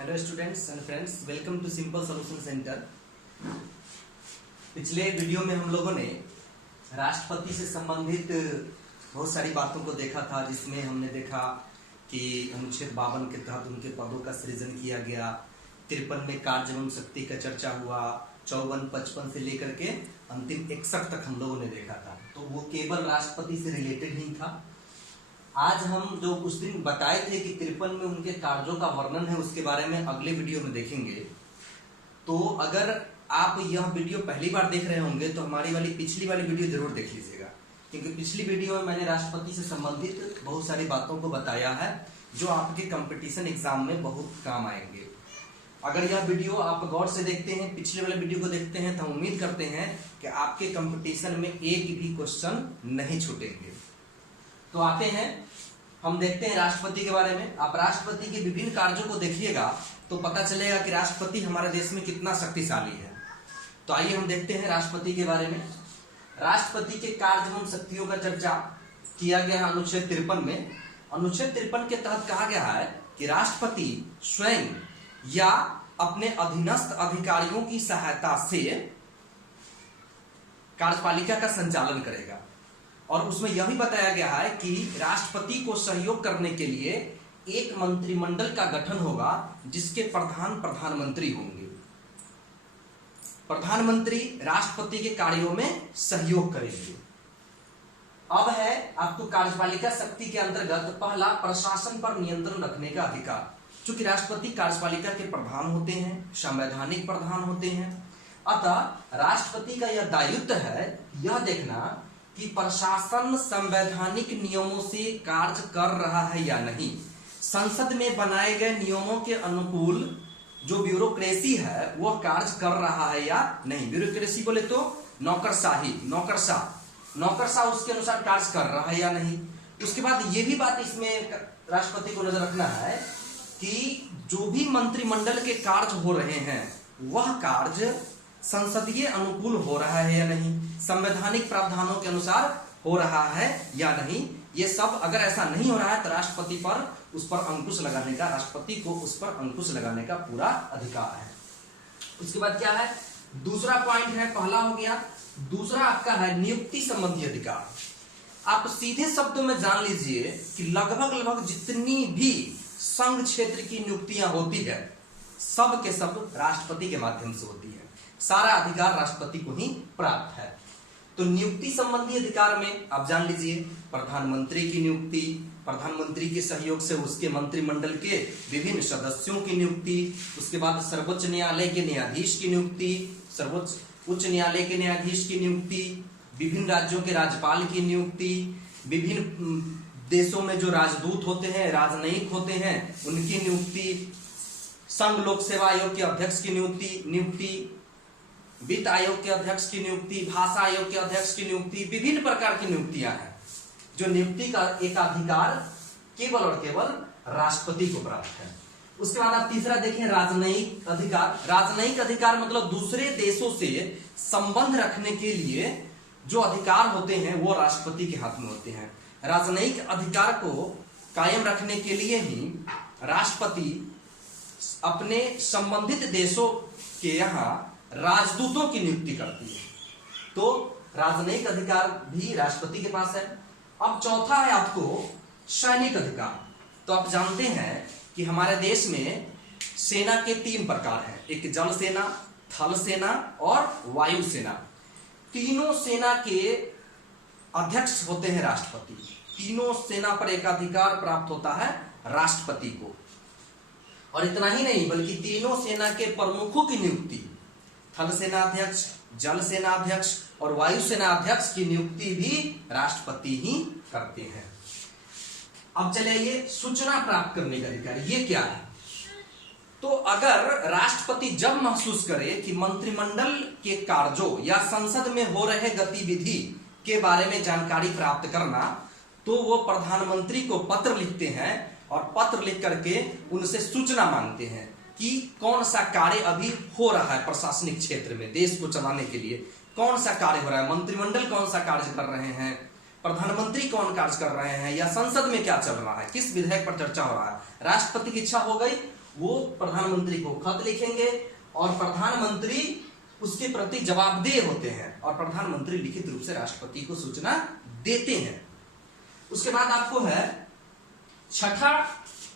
Hello students and friends, welcome to simple solution centre. पिछले video में हम लोगों ने राष्ट्रपति से संबंधित बहुत सारी बातों को देखा था, जिसमें हमने देखा कि अनुच्छेद 52 के तहत उनके पदों का सृजन किया गया। 53 में कार्य एवं शक्ति का चर्चा हुआ। 54, 55 से लेकर के अंतिम 61 तक हम लोगों ने देखा था, तो वो केवल राष्ट्रपति से रिलेटेड ही था। आज हम जो उस दिन बताए थे कि 53 में उनके कार्यों का वर्णन है, उसके बारे में अगले वीडियो में देखेंगे। तो अगर आप यह वीडियो पहली बार देख रहे होंगे तो हमारी पिछली वाली वीडियो जरूर देख लीजिएगा, क्योंकि पिछली वीडियो में मैंने राष्ट्रपति से संबंधित बहुत सारी बातों को बताया है जो आपके कंपटीशन एग्जाम में बहुत काम आएंगे। अगर यह वीडियो आप गौर से देखते हैं, पिछले वाले वीडियो को देखते हैं, तो हम उम्मीद करते हैं कि आपके कंपटीशन में एक भी क्वेश्चन नहीं छूटेंगे। तो आते हैं, हम देखते हैं राष्ट्रपति के बारे में। आप राष्ट्रपति के विभिन्न कार्यों को देखिएगा तो पता चलेगा कि राष्ट्रपति हमारे देश में कितना शक्तिशाली है। तो आइए हम देखते हैं राष्ट्रपति के बारे में। राष्ट्रपति के कार्य एवं शक्तियों का चर्चा किया गया है अनुच्छेद 53 में। अनुच्छेद 53 के तहत कहा गया है कि राष्ट्रपति स्वयं या अपने अधीनस्थ अधिकारियों की सहायता से कार्यपालिका का संचालन करेगा, और उसमें यह भी बताया गया है कि राष्ट्रपति को सहयोग करने के लिए एक मंत्रिमंडल का गठन होगा, जिसके प्रधानमंत्री होंगे। प्रधानमंत्री राष्ट्रपति के कार्यों में सहयोग करेंगे। अब है आपको कार्यपालिका शक्ति के अंतर्गत पहला, प्रशासन पर नियंत्रण रखने का अधिकार। चूंकि राष्ट्रपति कार्यपालिका के प्रधान होते हैं, संवैधानिक प्रधान होते हैं, अतः राष्ट्रपति का यह दायित्व है यह देखना कि प्रशासन संवैधानिक नियमों से कार्य कर रहा है या नहीं, संसद में बनाए गए नियमों के अनुकूल जो ब्यूरोक्रेसी है वह कार्य कर रहा है या नहीं। ब्यूरोक्रेसी बोले तो नौकरशाही, नौकरशाह उसके अनुसार कार्य कर रहा है या नहीं। उसके बाद ये भी बात इसमें राष्ट्रपति को नजर रखना है कि जो भी मंत्रिमंडल के कार्य हो रहे हैं वह कार्य संसदीय अनुकूल हो रहा है या नहीं, संवैधानिक प्रावधानों के अनुसार हो रहा है या नहीं। ये सब अगर ऐसा नहीं हो रहा है तो राष्ट्रपति पर उस पर अंकुश लगाने का, राष्ट्रपति को उस पर अंकुश लगाने का पूरा अधिकार है। उसके बाद क्या है, दूसरा पॉइंट है, पहला हो गया। दूसरा आपका है नियुक्ति संबंधी अधिकार। आप सीधे शब्दों में जान लीजिए कि लगभग जितनी भी संघ क्षेत्र की नियुक्तियां होती है सब के सब राष्ट्रपति के माध्यम से होती है। सारा अधिकार राष्ट्रपति को ही प्राप्त है। तो नियुक्ति संबंधी अधिकार में आप जान लीजिए, प्रधानमंत्री की नियुक्ति, प्रधानमंत्री के सहयोग से उसके मंत्रिमंडल के विभिन्न सदस्यों की नियुक्ति, उसके बाद सर्वोच्च न्यायालय के न्यायाधीश की नियुक्ति, उच्च न्यायालय के न्यायाधीश की नियुक्ति, विभिन्न राज्यों के राज्यपाल की नियुक्ति, विभिन्न देशों में जो राजदूत होते हैं, राजनयिक होते हैं, उनकी नियुक्ति, संघ लोक सेवा आयोग के अध्यक्ष की नियुक्ति, वित्त आयोग के अध्यक्ष की नियुक्ति, भाषा आयोग के अध्यक्ष की नियुक्ति, विभिन्न प्रकार की नियुक्तियां हैं। जो नियुक्ति का एक अधिकार केवल और केवल राष्ट्रपति को प्राप्त है। उसके बाद आप तीसरा देखें, राजनयिक अधिकार। राजनयिक अधिकार मतलब दूसरे देशों से संबंध रखने के लिए जो अधिकार होते हैं वो राष्ट्रपति के हाथ में होते हैं। राजनयिक अधिकार को कायम रखने के लिए ही राष्ट्रपति अपने संबंधित देशों के यहाँ राजदूतों की नियुक्ति करती है। तो राजनयिक अधिकार भी राष्ट्रपति के पास है। अब चौथा है आपको सैनिक अधिकार। तो आप जानते हैं कि हमारे देश में सेना के 3 प्रकार हैं, एक जल सेना, थल सेना और वायु सेना। तीनों सेना के अध्यक्ष होते हैं राष्ट्रपति। तीनों सेना पर एकाधिकार प्राप्त होता है राष्ट्रपति को। और इतना ही नहीं, बल्कि तीनों सेना के प्रमुखों की नियुक्ति, थल सेना अध्यक्ष, जल सेना अध्यक्ष और वायु सेना अध्यक्ष की नियुक्ति भी राष्ट्रपति ही करते हैं। अब चलिए ये सूचना प्राप्त करने का अधिकार, ये क्या है। तो अगर राष्ट्रपति जब महसूस करे कि मंत्रिमंडल के कार्यों या संसद में हो रहे गतिविधि के बारे में जानकारी प्राप्त करना, तो वो प्रधानमंत्री को पत्र लिखते हैं और पत्र लिख करके उनसे सूचना मांगते हैं कि कौन सा कार्य अभी हो रहा है प्रशासनिक क्षेत्र में, देश को चलाने के लिए कौन सा कार्य हो रहा है, मंत्रिमंडल कौन सा कार्य कर रहे हैं, प्रधानमंत्री कौन कार्य कर रहे हैं, या संसद में क्या चल रहा है, किस विधेयक पर चर्चा हो रहा है। राष्ट्रपति की इच्छा हो गई वो प्रधानमंत्री को खत लिखेंगे और प्रधानमंत्री उसके प्रति जवाबदेह होते हैं और प्रधानमंत्री लिखित रूप से राष्ट्रपति को सूचना देते हैं। उसके बाद आपको है छठा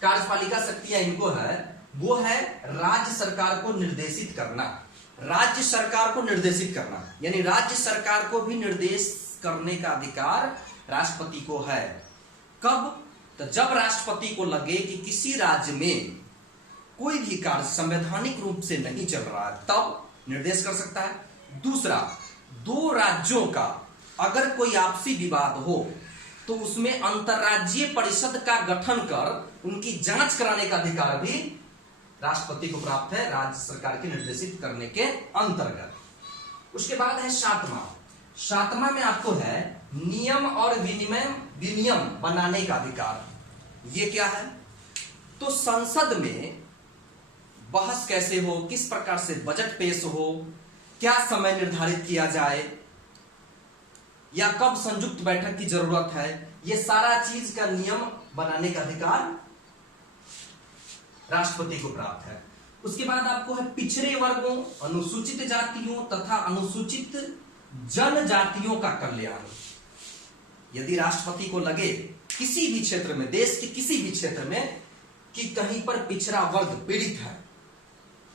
कार्यपालिका शक्तियां इनको है, वो है राज्य सरकार को निर्देशित करना। राज्य सरकार को निर्देशित करना यानी राज्य सरकार को भी निर्देश करने का अधिकार राष्ट्रपति को है। कब? तो जब राष्ट्रपति को लगे कि किसी राज्य में कोई भी कार्य संवैधानिक रूप से नहीं चल रहा है तब निर्देश कर सकता है। दूसरा, दो राज्यों का अगर कोई आपसी विवाद हो तो उसमें अंतर्राज्यीय परिषद का गठन कर उनकी जांच कराने का अधिकार भी राष्ट्रपति को प्राप्त है राज्य सरकार के निर्देशित करने के अंतर्गत। उसके बाद है सातवां में आपको है नियम और विनियम बनाने का अधिकार। ये क्या है? तो संसद में बहस कैसे हो, किस प्रकार से बजट पेश हो, क्या समय निर्धारित किया जाए या कब संयुक्त बैठक की जरूरत है, ये सारा चीज का नियम बनाने का अधिकार राष्ट्रपति को प्राप्त है। उसके बाद आपको है पिछड़े वर्गों, अनुसूचित जातियों तथा अनुसूचित जनजातियों का कल्याण। यदि राष्ट्रपति को लगे किसी भी क्षेत्र में, देश के किसी भी क्षेत्र में कि कहीं पर पिछड़ा वर्ग पीड़ित है,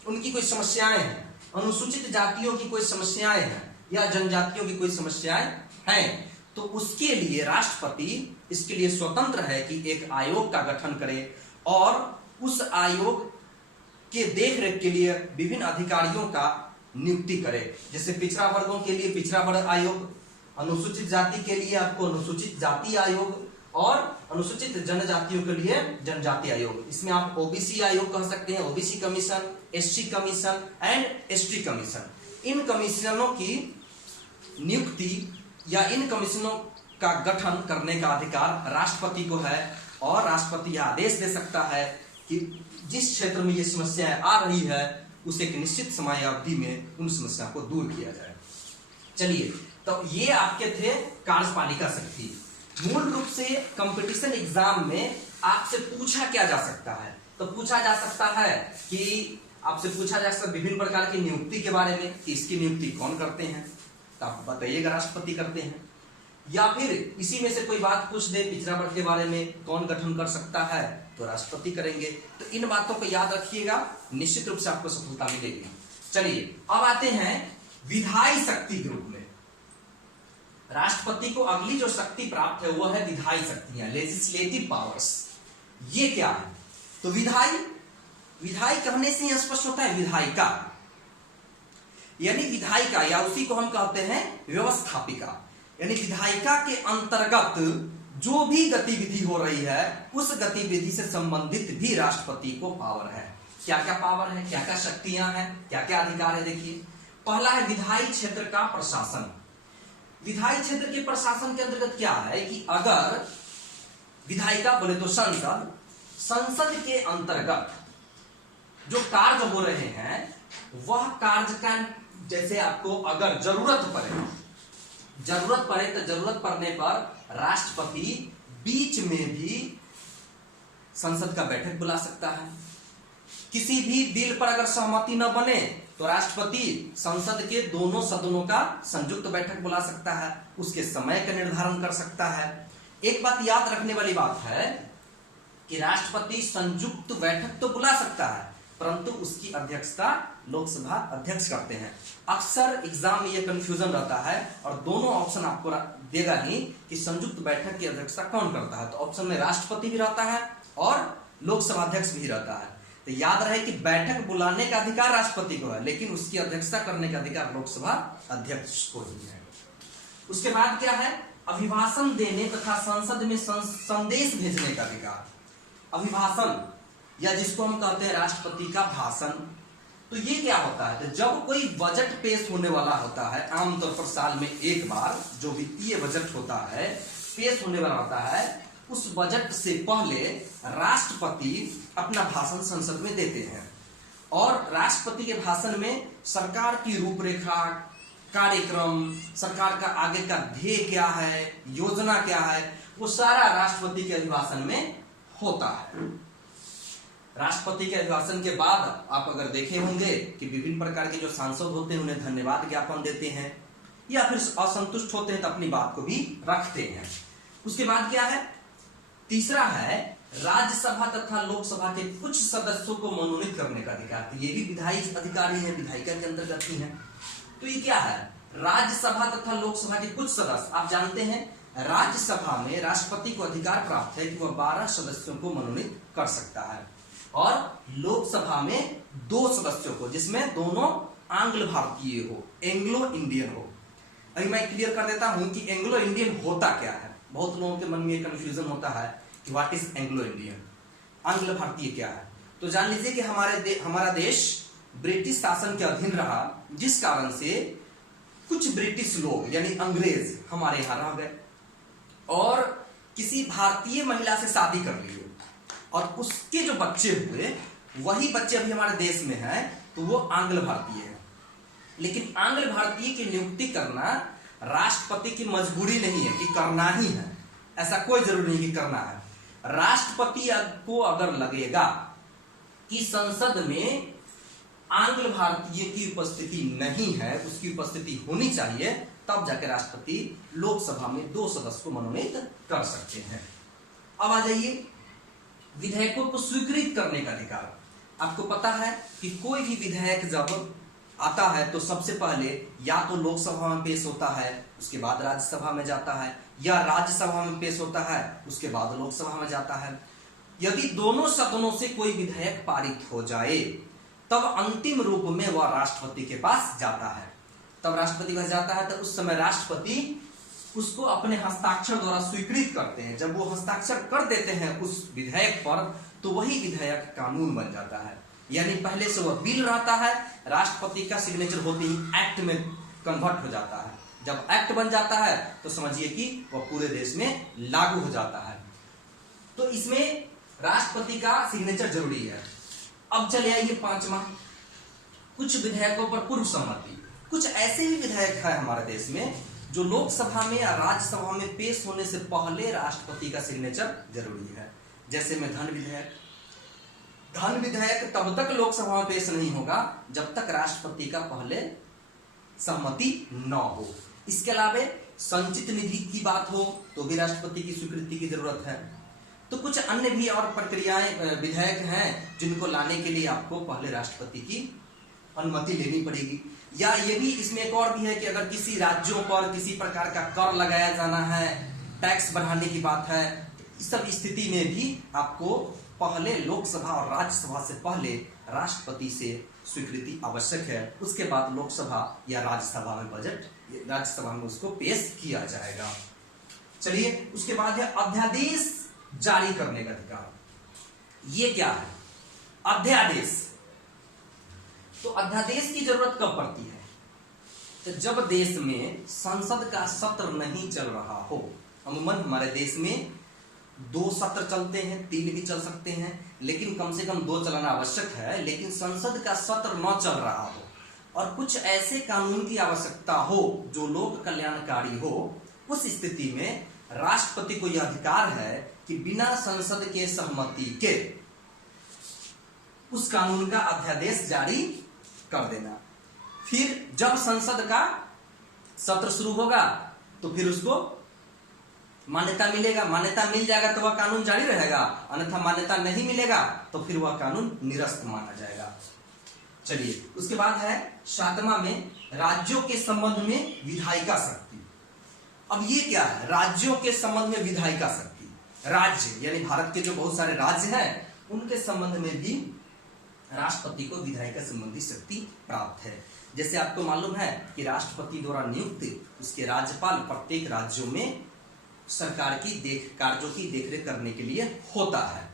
उनकी कोई समस्याएं हैं, अनुसूचित जातियों की कोई समस्याएं हैं या जनजातियों की कोई समस्याएं हैं, तो उसके लिए राष्ट्रपति इसके लिए स्वतंत्र है कि एक आयोग का गठन करे और उस आयोग के देखरेख के लिए विभिन्न अधिकारियों का नियुक्ति करे। जैसे पिछड़ा वर्गों के लिए पिछड़ा वर्ग आयोग, अनुसूचित जाति के लिए आपको अनुसूचित जाति आयोग और अनुसूचित जनजातियों के लिए जनजाति आयोग। इसमें आप ओबीसी आयोग कह सकते हैं, OBC commission, SC commission and ST commission. इन कमीशनों की नियुक्ति या इन कमीशनों का गठन करने का अधिकार राष्ट्रपति को है और राष्ट्रपति यह आदेश दे सकता है कि जिस क्षेत्र में ये समस्याएं आ रही है उसे एक निश्चित समयावधि में उन समस्या को दूर किया जाए। चलिए, तो ये आपके थे कार्यपालिका शक्ति। मूल रूप से कंपटीशन एग्जाम में आपसे पूछा क्या जा सकता है? तो पूछा जा सकता है कि आपसे पूछा जा सकता है विभिन्न प्रकार की नियुक्ति के बारे में कि इसकी नियुक्ति कौन करते हैं, तो आप बताइएगा राष्ट्रपति करते हैं। या फिर इसी में से कोई बात पूछ दे पिछड़ा वर्ग के बारे में कौन गठन कर सकता है, तो राष्ट्रपति करेंगे। तो इन बातों को याद रखिएगा, निश्चित रूप से आपको सफलता मिलेगी। चलिए, अब आते हैं विधायी शक्ति के रूप में। राष्ट्रपति को अगली जो शक्ति प्राप्त है वो है विधायी शक्तियां, लेजिस्लेटिव पावर्स। ये क्या है? तो विधायी कहने से ही स्पष्ट होता है विधायिका, यानी विधायिका या उसी को हम कहते हैं व्यवस्थापिका। यानी विधायिका के अंतर्गत जो भी गतिविधि हो रही है उस गतिविधि से संबंधित भी राष्ट्रपति को पावर है। क्या क्या पावर है, क्या क्या शक्तियां हैं, क्या क्या अधिकार है? देखिए, पहला है विधायी क्षेत्र का प्रशासन। विधायी क्षेत्र के प्रशासन के अंतर्गत क्या है कि अगर विधायिका बोले तो संसद के अंतर्गत जो कार्य हो रहे हैं वह कार्य का, जैसे आपको अगर जरूरत पड़े तो जरूरत पड़ने पर राष्ट्रपति बीच में भी संसद का बैठक बुला सकता है। किसी भी बिल पर अगर सहमति न बने तो राष्ट्रपति संसद के दोनों सदनों का संयुक्त बैठक बुला सकता है, उसके समय का निर्धारण कर सकता है। एक बात याद रखने वाली बात है कि राष्ट्रपति संयुक्त बैठक तो बुला सकता है परंतु उसकी अध्यक्षता लोकसभा अध्यक्ष करते हैं। अक्सर एग्जाम में यह कंफ्यूजन रहता है और दोनों ऑप्शन आपको देगा ही कि संयुक्त बैठक की अध्यक्षता कौन करता है। तो ऑप्शन में राष्ट्रपति भी रहता है और लोकसभा अध्यक्ष भी रहता है। तो याद रहे कि बैठक बुलाने का अधिकार राष्ट्रपति को है लेकिन उसकी अध्यक्षता करने का अधिकार लोकसभा अध्यक्ष को ही है। उसके बाद क्या है? अभिभाषण देने तथा संसद में संदेश भेजने का अधिकार। अभिभाषण या जिसको हम कहते हैं राष्ट्रपति का भाषण, तो ये क्या होता है? तो जब कोई बजट पेश होने वाला होता है, आमतौर पर साल में एक बार जो वित्तीय बजट होता है पेश होने वाला होता है, उस बजट से पहले राष्ट्रपति अपना भाषण संसद में देते हैं और राष्ट्रपति के भाषण में सरकार की रूपरेखा, कार्यक्रम, सरकार का आगे का ध्येय क्या है, योजना क्या है, वो सारा राष्ट्रपति के अभिभाषण में होता है। राष्ट्रपति के अभिभाषण के बाद आप अगर देखे होंगे कि विभिन्न प्रकार के जो सांसद होते हैं उन्हें धन्यवाद ज्ञापन देते हैं, या फिर असंतुष्ट होते हैं तो अपनी बात को भी रखते हैं। उसके बाद क्या है, तीसरा है राज्यसभा तथा लोकसभा के कुछ सदस्यों को मनोनीत करने का अधिकार। तो ये भी विधायी अधिकार ही है, विधायिका के अंतर्गत ही है। तो ये क्या है, राज्यसभा तथा लोकसभा के कुछ सदस्य। आप जानते हैं राज्यसभा में राष्ट्रपति को अधिकार प्राप्त है कि वह 12 सदस्यों को मनोनीत कर सकता है, और लोकसभा में 2 सदस्यों को, जिसमें दोनों आंग्ल भारतीय हो, एंग्लो इंडियन हो। अभी मैं क्लियर कर देता हूं कि एंग्लो इंडियन होता क्या है। बहुत लोगों के मन में कंफ्यूजन होता है कि व्हाट इज एंग्लो इंडियन, आंग्ल भारतीय क्या है। तो जान लीजिए कि हमारा देश ब्रिटिश शासन के अधीन रहा, जिस कारण से कुछ ब्रिटिश लोग यानी अंग्रेज हमारे यहां रह गए और किसी भारतीय महिला से शादी कर ली, और उसके जो बच्चे हुए वही बच्चे अभी हमारे देश में हैं, तो वो आंग्ल भारतीय है। लेकिन आंग्ल भारतीय की नियुक्ति करना राष्ट्रपति की मजबूरी नहीं है कि करना ही है, ऐसा कोई जरूरी नहीं कि करना है। राष्ट्रपति को अगर लगेगा कि संसद में आंग्ल भारतीय की उपस्थिति नहीं है, उसकी उपस्थिति होनी चाहिए, तब जाकर राष्ट्रपति लोकसभा में 2 सदस्य को मनोनीत कर सकते हैं। अब आ जाइए विधेयकों को स्वीकृत करने का अधिकार। आपको पता है कि कोई भी विधेयक जब आता है तो सबसे पहले या तो लोकसभा में पेश होता है, उसके बाद राज्यसभा में जाता है, या राज्यसभा में पेश होता है उसके बाद लोकसभा में जाता है। यदि दोनों सदनों से कोई विधेयक पारित हो जाए तब अंतिम रूप में वह राष्ट्रपति के पास जाता है। तब राष्ट्रपति के पास जाता है तो उस समय राष्ट्रपति उसको अपने हस्ताक्षर द्वारा स्वीकृत करते हैं। जब वो हस्ताक्षर कर देते हैं उस विधेयक पर, तो वही विधेयक कानून बन जाता है। यानी पहले से वह बिल रहता है, राष्ट्रपति का सिग्नेचर होते ही एक्ट में कन्वर्ट हो जाता है। जब एक्ट बन जाता है तो समझिए कि वह पूरे देश में लागू हो जाता है। तो इसमें राष्ट्रपति का सिग्नेचर जरूरी है। अब चले आइए 5वां, कुछ विधेयकों पर पूर्व सम्मति। कुछ ऐसे भी विधेयक है हमारे देश में जो लोकसभा में या राज्यसभा में पेश होने से पहले राष्ट्रपति का सिग्नेचर जरूरी है। जैसे में धन विधेयक। धन विधेयक तब तक लोकसभा में पेश नहीं होगा जब तक राष्ट्रपति का पहले सहमति न हो। इसके अलावा संचित निधि की बात हो तो भी राष्ट्रपति की स्वीकृति की जरूरत है। तो कुछ अन्य भी और प्रक्रियाएं विधेयक हैं जिनको लाने के लिए आपको पहले राष्ट्रपति की अनुमति लेनी पड़ेगी। या ये भी इसमें एक और भी है कि अगर किसी राज्यों पर किसी प्रकार का कर लगाया जाना है, टैक्स बढ़ाने की बात है, इस सब स्थिति में भी आपको पहले लोकसभा और राज्यसभा से पहले राष्ट्रपति से स्वीकृति आवश्यक है। उसके बाद लोकसभा या राज्यसभा में राज्यसभा में उसको पेश किया जाएगा। चलिए, उसके बाद है अध्यादेश जारी करने का अधिकार। ये क्या है अध्यादेश? तो अध्यादेश की जरूरत कब पड़ती है? तो जब देश में संसद का सत्र नहीं चल रहा हो। अमूमन हमारे देश में 2 सत्र चलते हैं, 3 भी चल सकते हैं, लेकिन कम से कम 2 चलाना आवश्यक है। लेकिन संसद का सत्र न चल रहा हो और कुछ ऐसे कानून की आवश्यकता हो जो लोक कल्याणकारी हो, उस स्थिति में राष्ट्रपति को यह अधिकार है कि बिना संसद के सहमति के उस कानून का अध्यादेश जारी कर देना। फिर जब संसद का सत्र शुरू होगा तो फिर उसको मान्यता मिलेगा। मान्यता मिल जाएगा तो वह कानून जारी रहेगा, अन्यथा मान्यता नहीं मिलेगा तो फिर वह कानून निरस्त माना जाएगा। चलिए, उसके बाद है 7वां में राज्यों के संबंध में विधायिका शक्ति। अब ये क्या है? राज्यों के संबंध में विधायिका शक्ति। राज्य यानी भारत के जो बहुत सारे राज्य हैं उनके संबंध में भी राष्ट्रपति को विधायिका संबंधी शक्ति प्राप्त है। जैसे आपको मालूम है कि राष्ट्रपति द्वारा नियुक्त उसके राज्यपाल प्रत्येक राज्यों में सरकार की कार्यों की देखरेख करने के लिए होता है।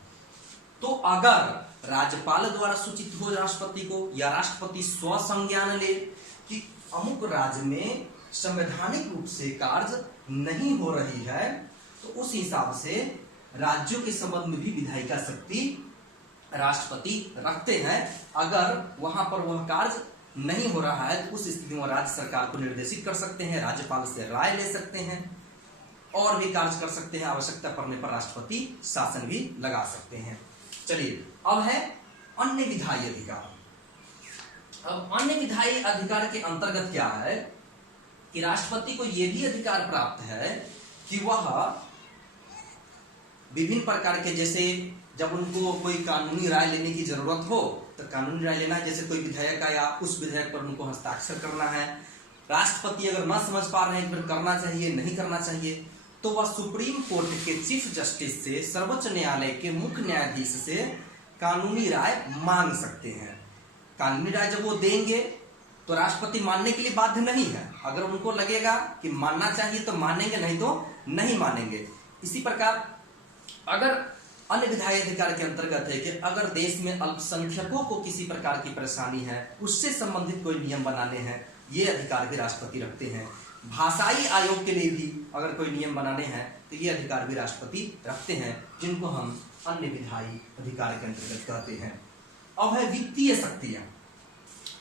तो अगर राज्यपाल द्वारा सूचित हो राष्ट्रपति को, या राष्ट्रपति स्व संज्ञान ले कि अमुक राज्य में संवैधानिक रूप से कार्य नहीं हो रही है, तो उस हिसाब से राज्यों के संबंध में भी विधायिका शक्ति राष्ट्रपति रखते हैं। अगर वहां पर वह कार्य नहीं हो रहा है तो उस स्थिति में राज्य सरकार को निर्देशित कर सकते हैं, राज्यपाल से राय ले सकते हैं और भी कार्य कर सकते हैं। आवश्यकता पड़ने पर राष्ट्रपति शासन भी लगा सकते हैं। चलिए, अब है अन्य विधायी अधिकार। अब अन्य विधायी अधिकार के अंतर्गत क्या है कि राष्ट्रपति को यह भी अधिकार प्राप्त है कि वह विभिन्न प्रकार के, जैसे जब उनको कोई कानूनी राय लेने की जरूरत हो तो कानूनी राय लेना है, जैसे कोई विधायक का या उस विधायक पर उनको हस्ताक्षर करना है, राष्ट्रपति अगर ना समझ पा रहे हैं फिर करना चाहिए नहीं करना चाहिए, तो वह सुप्रीम कोर्ट के चीफ जस्टिस से, सर्वोच्च न्यायालय के मुख्य न्यायाधीश से कानूनी राय मांग सकते हैं। कानूनी राय जब वो देंगे तो राष्ट्रपति मानने के लिए बाध्य नहीं है। अगर उनको लगेगा कि मानना चाहिए तो मानेंगे, नहीं तो नहीं मानेंगे। इसी प्रकार अगर अन्य विधायी अधिकार के अंतर्गत है कि अगर देश में अल्पसंख्यकों को किसी प्रकार की परेशानी है, उससे संबंधित कोई नियम बनाने हैं, ये अधिकार भी राष्ट्रपति रखते हैं। भाषाई आयोग के लिए भी अगर कोई नियम बनाने हैं तो ये अधिकार भी राष्ट्रपति रखते हैं, जिनको हम अन्य विधायी अधिकार के अंतर्गत कहते हैं। अब है वित्तीय शक्तियां।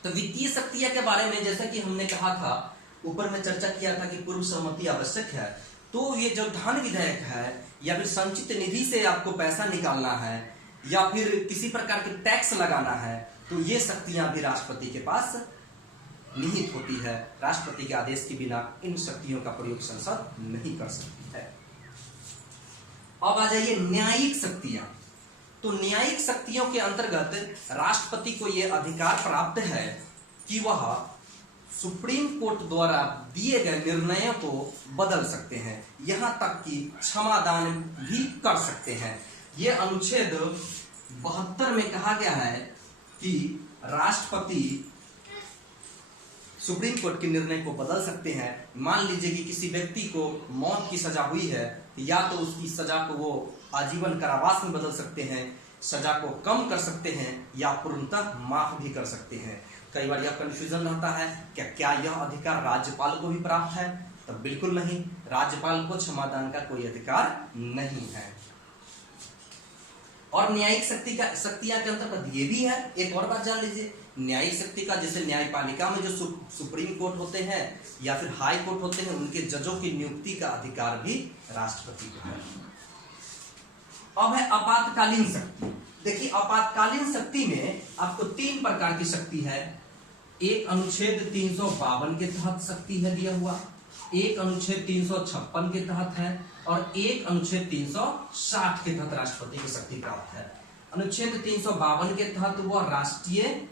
तो वित्तीय शक्तियां के बारे में जैसा कि हमने कहा था, ऊपर में चर्चा किया था कि पूर्व सहमति आवश्यक है। तो ये जो धन विधेयक है या फिर संचित निधि से आपको पैसा निकालना है या फिर किसी प्रकार के टैक्स लगाना है, तो ये शक्तियां भी राष्ट्रपति के पास निहित होती है। राष्ट्रपति के आदेश के बिना इन शक्तियों का प्रयोग संसद नहीं कर सकती है। अब आ जाइए न्यायिक शक्तियां। तो न्यायिक शक्तियों के अंतर्गत राष्ट्रपति को यह अधिकार प्राप्त है कि वह सुप्रीम कोर्ट द्वारा दिए गए निर्णयों को बदल सकते हैं, यहां तक कि क्षमादान भी कर सकते हैं। यह अनुच्छेद 72 में कहा गया है कि राष्ट्रपति सुप्रीम कोर्ट के निर्णय को बदल सकते हैं। मान लीजिए कि किसी व्यक्ति को मौत की सजा हुई है, या तो उसकी सजा को वो आजीवन कारावास में बदल सकते हैं, सजा को कम कर सकते हैं या पूर्णतः माफ भी कर सकते हैं। कई बार यह कंफ्यूजन रहता है क्या यह अधिकार राज्यपाल को भी प्राप्त है? तब बिल्कुल नहीं, राज्यपाल को क्षमादान का कोई अधिकार नहीं है। और न्यायिक शक्तियां के अंतर्गत ये भी है, एक और बात जान लीजिए, न्यायिक शक्ति का जैसे न्यायपालिका में जो सुप्रीम कोर्ट होते हैं या फिर हाई कोर्ट होते हैं, उनके जजों की नियुक्ति का अधिकार भी राष्ट्रपति को है। अब है आपातकालीन शक्ति। देखिए आपातकालीन शक्ति में आपको 3 प्रकार की शक्ति है। एक अनुच्छेद 352 के तहत शक्ति है दिया हुआ, एक अनुच्छेद 356 के तहत है और एक अनुच्छेद 360 के तहत राष्ट्रपति को शक्ति प्राप्त है। अनुच्छेद 352 के तहत वह राष्ट्रीय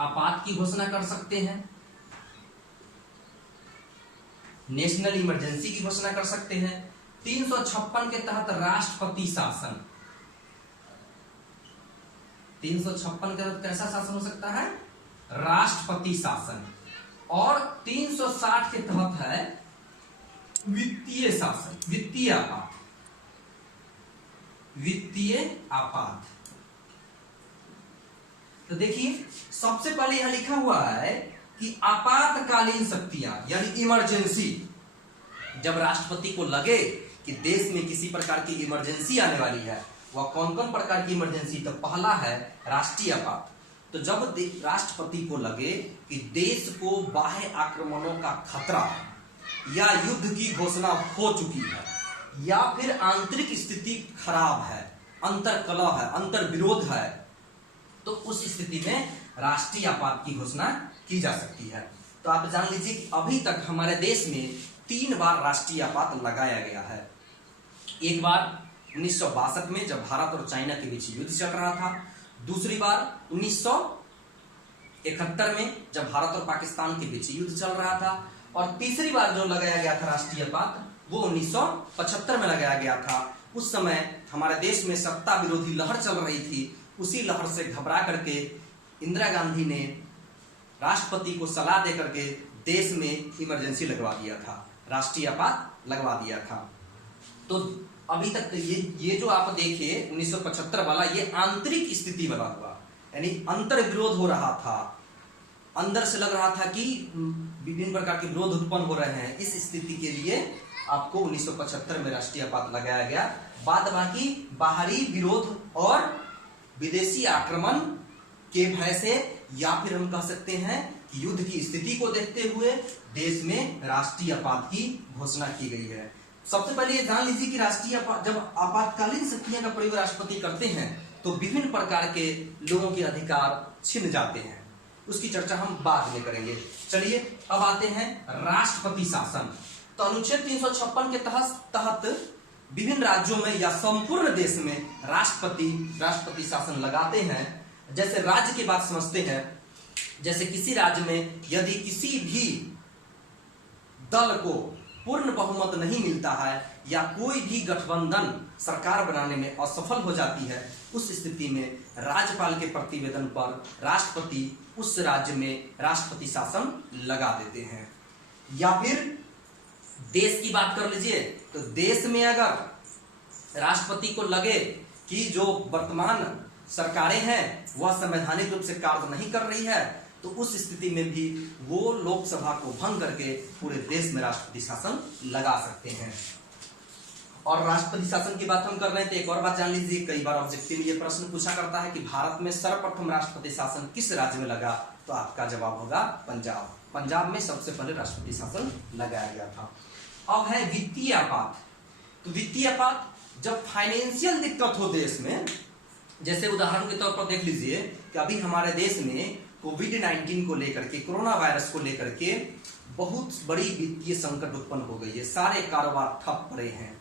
आपात की घोषणा कर सकते हैं, नेशनल इमरजेंसी की घोषणा कर सकते हैं। 356 के तहत राष्ट्रपति शासन, 356 के तहत कैसा शासन हो सकता है? राष्ट्रपति शासन। और 360 के तहत है वित्तीय शासन, वित्तीय आपात, वित्तीय आपात। तो देखिए सबसे पहले यहां लिखा हुआ है कि आपातकालीन शक्तियां यानी इमरजेंसी, जब राष्ट्रपति को लगे कि देश में किसी प्रकार की इमरजेंसी आने वाली है, वह कौन कौन प्रकार की इमरजेंसी? तो पहला है राष्ट्रीय आपात। तो जब राष्ट्रपति को लगे कि देश को बाह्य आक्रमणों का खतरा है या युद्ध की घोषणा हो चुकी है या फिर आंतरिक स्थिति खराब है, अंतर्कलह है, अंतर विरोध है, तो उस स्थिति में राष्ट्रीय आपात की घोषणा की जा सकती है। तो आप जान लीजिए कि अभी तक हमारे देश में 3 बार राष्ट्रीय आपात लगाया गया है। एक बार 1962 में जब भारत और चाइना के बीच युद्ध चल रहा था, दूसरी बार 1971 में जब भारत और पाकिस्तान के बीच युद्ध चल रहा था, और तीसरी बार जो लगाया गया था राष्ट्रीय आपात वो 1975 में लगाया गया था। उस समय हमारे देश में सत्ता विरोधी लहर चल रही थी। उसी लहर से घबरा करके इंदिरा गांधी ने राष्ट्रपति को सलाह दे करके देश में इमरजेंसी लगवा दिया था, राष्ट्रीय आपात लगवा दिया था। तो अभी तक तो ये जो आप देखिए 1975 वाला, ये आंतरिक स्थिति वाला हुआ, यानी अंतर विरोध हो रहा था, अंदर से लग रहा था कि विभिन्न प्रकार के विरोध उत्पन्न हो रहे हैं। इस स्थिति के लिए आपको 1975 में राष्ट्रीय आपात लगाया गया। बाद बाकी बाहरी विरोध और विदेशी आक्रमण के भय से, या फिर हम कह सकते हैं कि युद्ध की स्थिति को देखते हुए देश में राष्ट्रीय आपात की घोषणा की गई है। सबसे पहले ये जान लीजिए कि राष्ट्रीय जब आपातकालीन शक्तियां का प्रयोग राष्ट्रपति करते हैं तो विभिन्न प्रकार के लोगों के अधिकार छिन जाते हैं। उसकी चर्चा हम बाद में करेंगे। चलिए अब आते हैं राष्ट्रपति शासन। तो अनुच्छेद 356 के तहत विभिन्न राज्यों में या संपूर्ण देश में राष्ट्रपति शासन लगाते हैं। जैसे राज्य की बात समझते हैं, जैसे किसी राज्य में यदि किसी भी दल को पूर्ण बहुमत नहीं मिलता है या कोई भी गठबंधन सरकार बनाने में असफल हो जाती है, उस स्थिति में राज्यपाल के प्रतिवेदन पर राष्ट्रपति उस राज्य में राष्ट्रपति शासन लगा देते हैं। या फिर देश की बात कर लीजिए, तो देश में अगर राष्ट्रपति को लगे कि जो वर्तमान सरकारें हैं वह संवैधानिक रूप से कार्य नहीं कर रही है, तो उस स्थिति में भी वो लोकसभा को भंग करके पूरे देश में राष्ट्रपति शासन लगा सकते हैं। और राष्ट्रपति शासन की बात हम कर रहे हैं तो एक और बात जान लीजिए, कई बार ऑब्जेक्टिव में ये प्रश्न पूछा करता है कि भारत में सर्वप्रथम राष्ट्रपति शासन किस राज्य में लगा, तो आपका जवाब होगा पंजाब। पंजाब में सबसे पहले राष्ट्रपति शासन लगाया गया था। अब है वित्तीय आपात। तो वित्तीय आपात जब फाइनेंशियल दिक्कत हो देश में, जैसे उदाहरण के तौर पर देख लीजिए कि अभी हमारे देश में कोविड-19 को लेकर के, कोरोना वायरस को लेकर के बहुत बड़ी वित्तीय संकट उत्पन्न हो गई है, सारे कारोबार ठप पड़े हैं।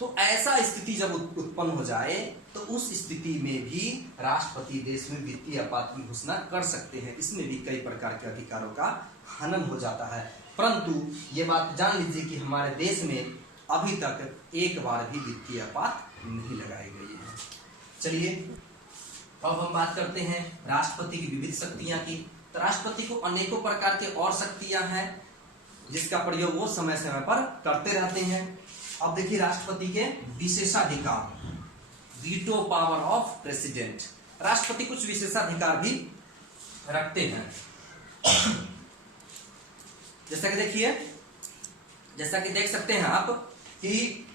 तो ऐसा स्थिति जब उत्पन्न हो जाए तो उस स्थिति में भी राष्ट्रपति देश में वित्तीय आपात की घोषणा कर सकते हैं। इसमें भी कई प्रकार के अधिकारों का हनन हो जाता है। परंतु ये बात जान लीजिए कि हमारे देश में अभी तक एक बार भी वित्तीय आपात नहीं लगाई गई है। चलिए अब हम बात करते हैं राष्ट्रपति की विविध शक्तियां की। तो राष्ट्रपति को अनेकों प्रकार के और शक्तियां हैं जिसका प्रयोग वो समय समय पर करते रहते हैं। अब देखिए राष्ट्रपति के विशेषाधिकार, वीटो पावर ऑफ प्रेसिडेंट। राष्ट्रपति कुछ विशेषाधिकार भी रखते हैं। जैसा कि देख सकते हैं आप कि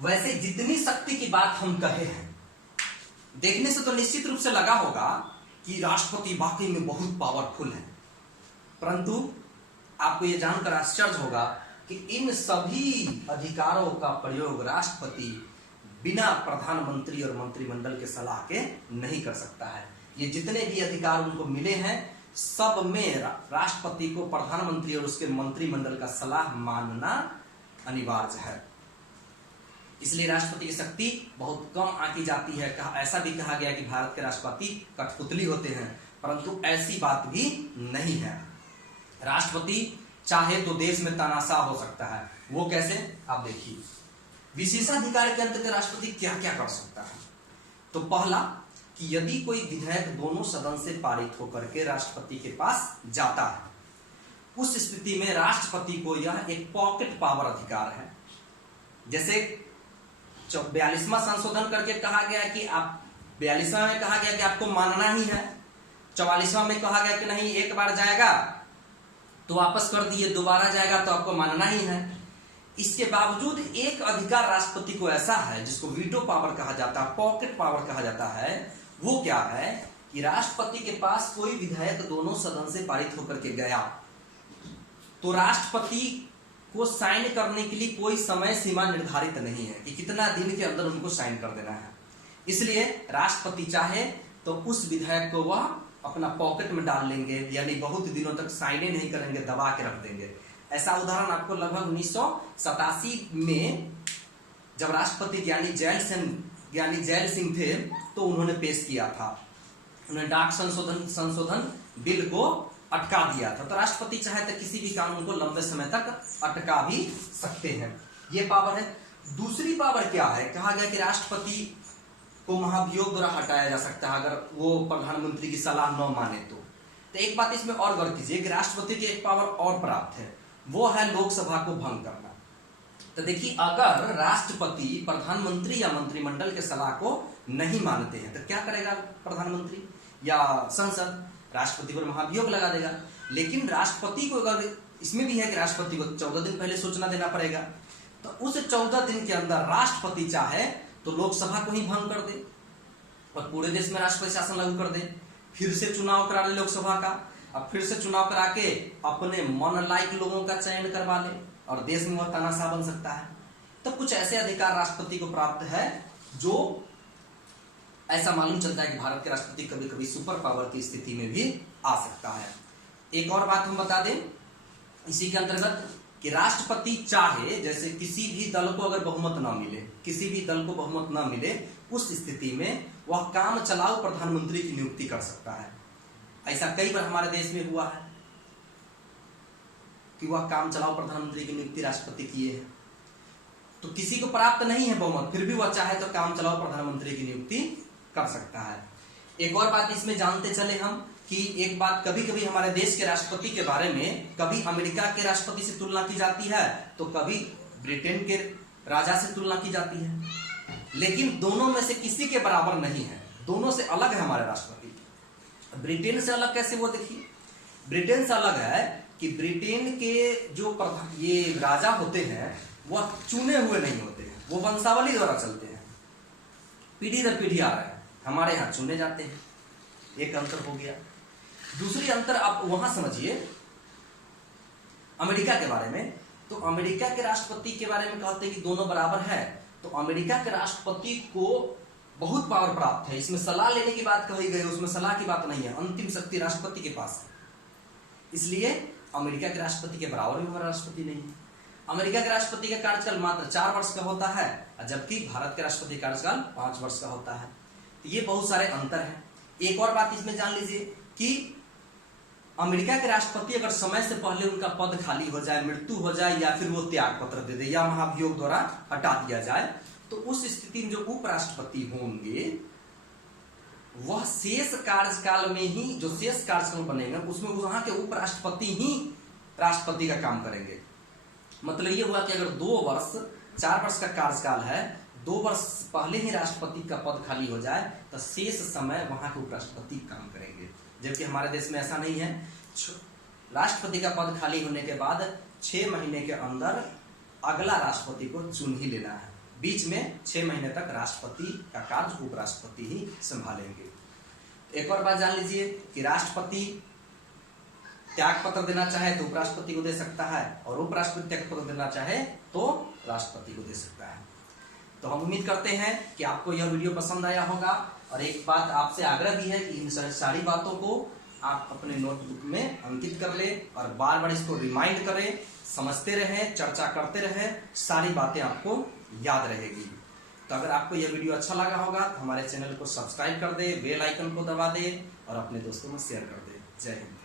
वैसे जितनी शक्ति की बात हम कहे हैं, देखने से तो निश्चित रूप से लगा होगा कि राष्ट्रपति वाकई में बहुत पावरफुल है, परंतु आपको यह जानकर आश्चर्य होगा कि इन सभी अधिकारों का प्रयोग राष्ट्रपति बिना प्रधानमंत्री और मंत्रिमंडल के सलाह के नहीं कर सकता है। ये जितने भी अधिकार उनको मिले हैं, सब में राष्ट्रपति को प्रधानमंत्री और उसके मंत्रिमंडल का सलाह मानना अनिवार्य है। इसलिए राष्ट्रपति की शक्ति बहुत कम आंकी जाती है। ऐसा भी कहा गया कि भारत के राष्ट्रपति कठपुतली होते हैं, परंतु ऐसी बात भी नहीं है। राष्ट्रपति चाहे तो देश में तानाशाह हो सकता है। वो कैसे, आप देखिए। विशेषाधिकार के अंतर्गत राष्ट्रपति क्या क्या कर सकता है। तो पहला कि यदि कोई विधेयक दोनों सदन से पारित होकर के राष्ट्रपति के पास जाता है, उस स्थिति में राष्ट्रपति को यह एक पॉकेट पावर अधिकार है। जैसे 42वां संशोधन करके कहा गया कि आप 42वां में कहा गया कि आपको मानना ही है, 44वां में कहा गया कि नहीं, एक बार जाएगा तो वापस कर दिए, दोबारा जाएगा तो आपको मानना ही है। इसके बावजूद एक अधिकार राष्ट्रपति को ऐसा है जिसको वीटो पावर कहा जाता है, पॉकेट पावर कहा जाता है। वो क्या है कि राष्ट्रपति के पास कोई विधेयक दोनों सदन से पारित होकर के गया तो राष्ट्रपति को साइन करने के लिए कोई समय सीमा निर्धारित नहीं है कि कितना दिन के अंदर उनको साइन कर देना है। इसलिए राष्ट्रपति चाहे तो उस विधेयक को वह अपना पॉकेट में डाल लेंगे, यानी बहुत दिनों तक साइन ही नहीं करेंगे, दबा के रख देंगे। ऐसा उदाहरण आपको लगभग 1987 में जब राष्ट्रपति ज्ञानी जैल सिंह थे तो उन्होंने पेश किया था। उन्होंने डाक संशोधन बिल को अटका दिया था। तो राष्ट्रपति चाहे तो किसी भी कानून को लंबे समय तक अटका भी सकते हैं। ये पावर है। दूसरी पावर क्या है, कहा गया कि राष्ट्रपति को महाभियोग द्वारा हटाया जा सकता है अगर वो प्रधानमंत्री की सलाह न माने तो। एक बात इसमें और गौर कीजिए कि राष्ट्रपति की एक पावर और प्राप्त है, वो है लोकसभा को भंग करना। तो देखिए अगर राष्ट्रपति प्रधानमंत्री या मंत्रिमंडल के सलाह को नहीं मानते हैं तो क्या करेगा प्रधानमंत्री या संसद, राष्ट्रपति पर महाभियोग लगा देगा। लेकिन राष्ट्रपति को अगर इसमें भी है कि राष्ट्रपति को 14 दिन पहले सूचना देना पड़ेगा, तो उस 14 दिन के अंदर राष्ट्रपति चाहे तो लोकसभा को ही भंग कर दे और पूरे देश में राष्ट्रपति शासन लागू कर दे, फिर से चुनाव करा ले लोकसभा का, अब फिर से चुनाव करा के अपने मन लायक लोगों का चयन करवा ले और देश में वह तानाशाह बन सकता है। तो कुछ ऐसे अधिकार राष्ट्रपति को प्राप्त है जो ऐसा मालूम चलता है कि भारत के राष्ट्रपति कभी कभी सुपर पावर की स्थिति में भी आ सकता है। एक और बात हम बता दें इसी के अंतर्गत कि राष्ट्रपति चाहे, जैसे किसी भी दल को अगर बहुमत ना मिले, किसी भी दल को बहुमत ना मिले, उस स्थिति में वह काम चलाऊ प्रधानमंत्री की नियुक्ति कर सकता है। ऐसा कई बार हमारे देश में हुआ है कि वह काम चलाऊ प्रधानमंत्री की नियुक्ति राष्ट्रपति किए हैं। तो किसी को प्राप्त नहीं है बहुमत, फिर भी वह चाहे तो काम चलाऊ प्रधानमंत्री की नियुक्ति कर सकता है। एक और बात इसमें जानते चले हम कि एक बात कभी कभी हमारे देश के राष्ट्रपति के बारे में कभी अमेरिका के राष्ट्रपति से तुलना की जाती है तो कभी ब्रिटेन के राजा से तुलना की जाती है, लेकिन दोनों में से किसी के बराबर नहीं है, दोनों से अलग है हमारे राष्ट्रपति। ब्रिटेन से अलग कैसे, वो देखिए, ब्रिटेन से अलग है कि ब्रिटेन के जो ये राजा होते हैं वह चुने हुए नहीं होते हैं, वो वंशावली द्वारा चलते हैं, पीढ़ी दर पीढ़ी आ रहे हैं। हमारे यहाँ चुने जाते हैं, एक अंतर हो गया। दूसरी अंतर आप वहां समझिए अमेरिका के बारे में, तो अमेरिका के राष्ट्रपति के बारे में कहते हैं कि दोनों बराबर है। तो अमेरिका के राष्ट्रपति को बहुत पावर प्राप्त है, इसमें सलाह लेने की बात कही गई, उसमें सलाह की बात नहीं है, अंतिम शक्ति राष्ट्रपति के पास है। इसलिए अमेरिका के राष्ट्रपति के बराबर भी हमारा राष्ट्रपति नहीं है। अमेरिका के राष्ट्रपति का कार्यकाल मात्र 4 वर्ष का होता है, जबकि भारत के राष्ट्रपति कार्यकाल 5 वर्ष का होता है। तो ये बहुत सारे अंतर हैं। एक और बात इसमें जान लीजिए कि अमेरिका के राष्ट्रपति अगर समय से पहले उनका पद खाली हो जाए, मृत्यु हो जाए, या फिर वो त्याग पत्र दे दे या महाभियोग द्वारा हटा दिया जाए, तो उस स्थिति में जो उपराष्ट्रपति होंगे वह शेष कार्यकाल में ही, जो शेष कार्यकाल बनेगा उसमें वहां के उपराष्ट्रपति ही राष्ट्रपति का काम करेंगे। मतलब ये हुआ कि अगर 2 वर्ष 4 वर्ष का कार्यकाल है, 2 वर्ष पहले ही राष्ट्रपति का पद खाली हो जाए तो शेष समय वहां के उपराष्ट्रपति काम करेंगे, जबकि हमारे देश में ऐसा नहीं है। राष्ट्रपति का पद खाली होने के बाद 6 महीने के अंदर अगला राष्ट्रपति को चुन ही लेना है, बीच में 6 महीने तक राष्ट्रपति का कार्य उपराष्ट्रपति ही संभालेंगे। एक और बात जान लीजिए कि राष्ट्रपति त्याग पत्र देना चाहे तो उपराष्ट्रपति को दे सकता है, और उपराष्ट्रपति त्याग पत्र देना चाहे तो राष्ट्रपति को दे सकता है। तो हम उम्मीद करते हैं कि आपको यह वीडियो पसंद आया होगा, और एक बात आपसे आग्रह भी है कि इन सारी बातों को आप अपने नोटबुक में अंकित कर ले और बार बार इसको रिमाइंड करें, समझते रहें, चर्चा करते रहें, सारी बातें आपको याद रहेगी। तो अगर आपको यह वीडियो अच्छा लगा होगा तो हमारे चैनल को सब्सक्राइब कर दे, बेल आइकन को दबा दे और अपने दोस्तों में शेयर कर दे। जय हिंद।